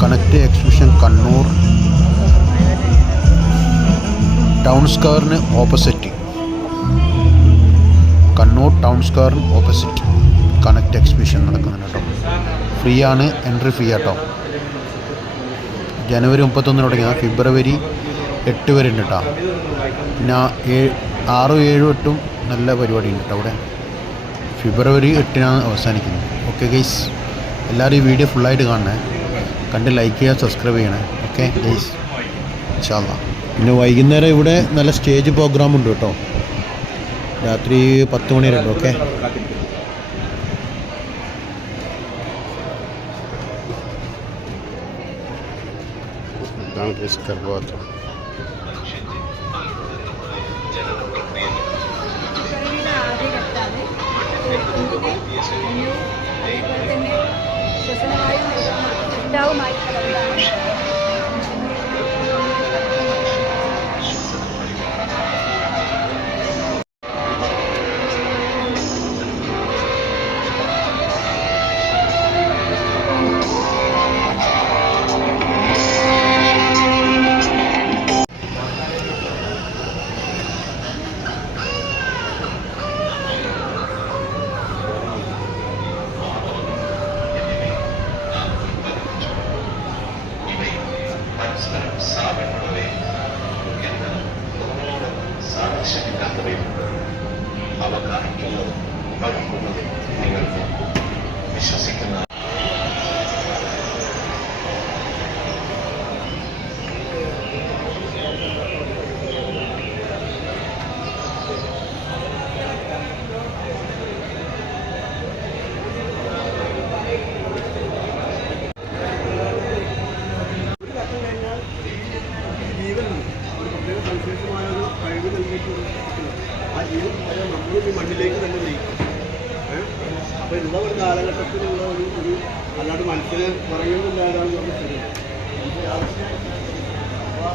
Connect exhibition Kannur. Town സ്ക്വയറിന് opposite. Kannur town സ്ക്വയറിന് opposite connect exhibition നടക്കുന്നുണ്ട് കേട്ടോ. ഫ്രീ ആണ് എൻട്രി ഫ്രീ ആട്ടോ. ജനുവരി മുപ്പത്തൊന്നിന് തുടങ്ങിയ ഫെബ്രുവരി എട്ട് വരെ ഉണ്ട് കേട്ടോ. പിന്നെ ഏഴ് ആറും ഏഴും എട്ടും നല്ല പരിപാടി ഉണ്ട് കേട്ടോ അവിടെ. ഫെബ്രുവരി എട്ടിനാണ് അവസാനിക്കുന്നത്. ഓക്കെ ഗൈസ് എല്ലാവരും ഈ വീഡിയോ ഫുള്ളായിട്ട് കാണണേ. കണ്ട് ലൈക്ക് ചെയ്യുക സബ്സ്ക്രൈബ് ചെയ്യണേ. ഓക്കെ പ്ലീസ് ഇൻഷാല്ല പിന്നെ വൈകുന്നേരം ഇവിടെ നല്ല സ്റ്റേജ് പ്രോഗ്രാം ഉണ്ട് കേട്ടോ. രാത്രി പത്ത് മണി വരെ ഓക്കെ ചെറുകിട daw makikita ഉണ്ടാവുമായി നിങ്ങൾക്ക് ജീവനുണ്ട് നയിക്കും അപ്പോൾ ഉള്ള ഒരു കാലഘട്ടത്തിലുള്ള ഒരു ഒരു അല്ലാണ്ട് മനുഷ്യനെ പറയുന്നില്ല ശരിയാണ് നമുക്ക് ആവശ്യമായിട്ട് അപ്പം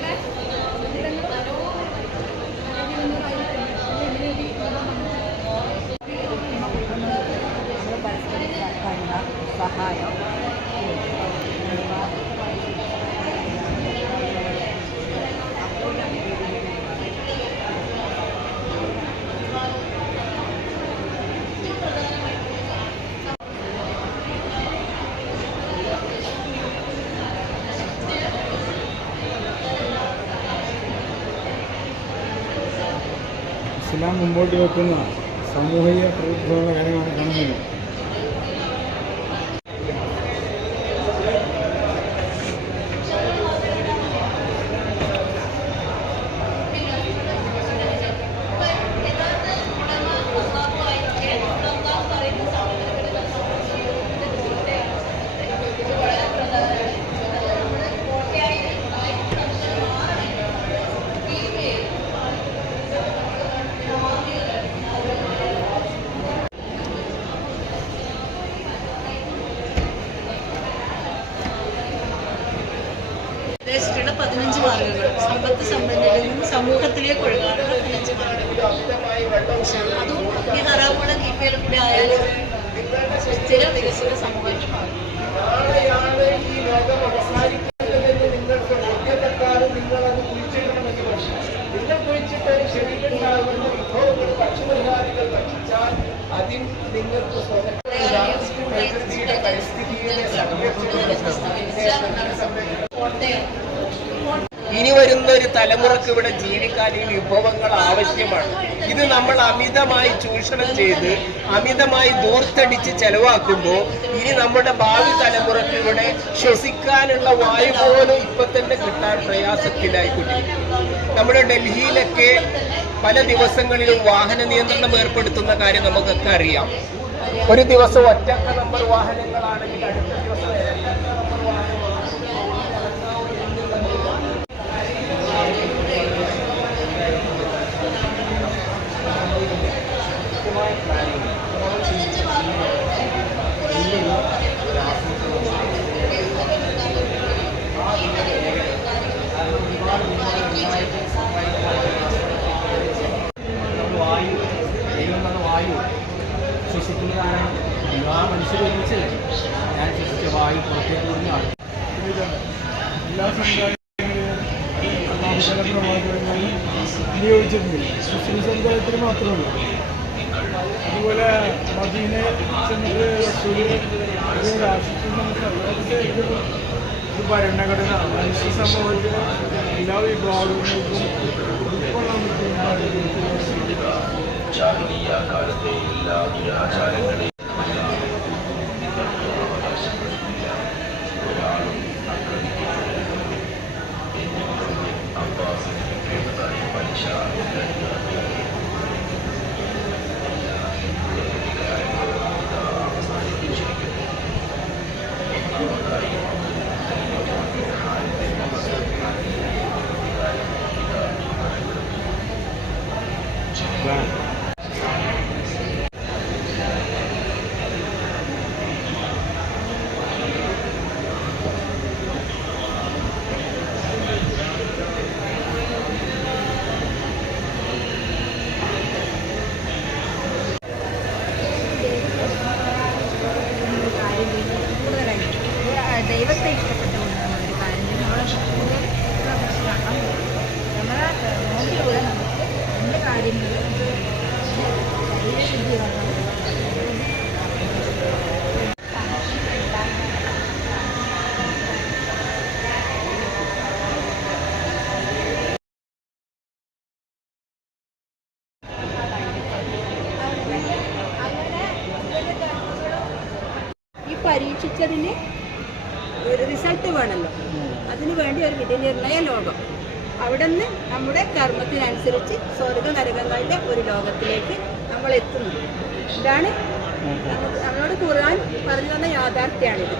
ഇസ്ലാം മുമ്പോട്ട് വെക്കുന്ന സാമൂഹിക പ്രവർത്തനങ്ങളുടെ കാര്യമാണ് കാണുന്നത്. അതും ഈ ഹറാമുള്ള കീപ്പയിലും കൂടി ആയാലും സുസ്ഥിര വികസിത സമൂഹം നാളെയാണ് ഈ ലോകം അവസാനിക്കുന്നതെന്ന് നിങ്ങൾക്ക് ബോധ്യപ്പെട്ടാലും തലമുറയ്ക്ക് ഇവിടെ ജീവിക്കാൻ ഈ വിഭവങ്ങൾ ആവശ്യമാണ്. ഇത് നമ്മൾ അമിതമായി ചൂഷണം ചെയ്ത് അമിതമായി ദൂർത്തടിച്ച് ചെലവാക്കുമ്പോൾ ഇനി നമ്മുടെ ഭാവി തലമുറയ്ക്ക് ഇവിടെ ശ്വസിക്കാനുള്ള വായു പോലും ഇപ്പൊ തന്നെ കിട്ടാൻ പ്രയാസത്തിലായിക്കൊണ്ടിരിക്കും നമ്മുടെ ഡൽഹിയിലൊക്കെ പല ദിവസങ്ങളിലും വാഹന നിയന്ത്രണം ഏർപ്പെടുത്തുന്ന കാര്യം നമുക്കൊക്കെ അറിയാം. ഒരു ദിവസം ഒറ്റക്ക നമ്പർ വാഹനങ്ങളാണെങ്കിൽ അടുത്ത ദിവസം മനുഷ്യർ അതുപോലെ മദീനെ ഒരു ഭരണഘടന മനുഷ്യ സമൂഹത്തിൽ എല്ലാ വിഭാഗങ്ങൾക്കും ഉൾക്കൊള്ളാൻ പറ്റുന്ന കാലത്തെ എല്ലാ ദുരാചാരങ്ങളെയും പരീക്ഷിച്ചതിന് ഒരു റിസൾട്ട് വേണമല്ലോ അതിനു വേണ്ടി ഒരു വിധിനിർണയ ലോകം. അവിടെ നിന്ന് നമ്മുടെ കർമ്മത്തിനനുസരിച്ച് സ്വർഗ നരകങ്ങളുടെ ഒരു ലോകത്തിലേക്ക് നമ്മൾ എത്തുന്നു ഇതാണ് നമ്മളോട് ഖുർആൻ പറഞ്ഞു തന്ന യാഥാർത്ഥ്യമാണിത്